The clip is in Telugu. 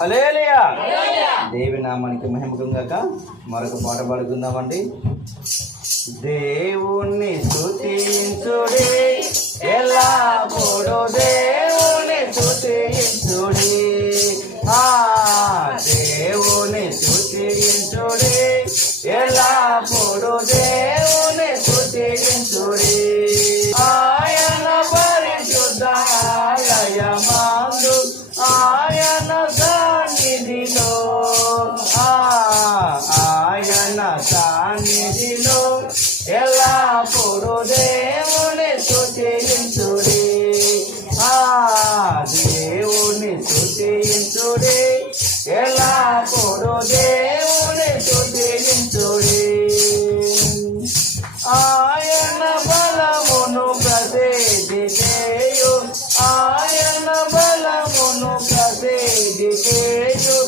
హల్లెలూయా. దేవి నామానికి మహిమ గాక. మరొక పాట పాడుకుందామండి. దేవుణ్ణి స్తుతించుడి, ఎల్లప్పుడూ దేవుని స్తుతించుడి. దేవుని స్తుతించుడి, ఎల్లప్పుడూ దేవుని స్తుతించుడి. ఆయన పరిశుద్ధ ఆలయమందు, ఆయన సన్నిధిలో, ఆయన సన్నిధిలో ఎల్లప్పుడూ దేవుని స్తుతించుడి. దేవుని స్తుతించుడి, ఎల్లప్పుడూ దేవుని స్తుతించుడి. ఆయన బలమును ప్రసిద్ధి చేయు, ఆయన బలమును ప్రసిద్ధి చేయు,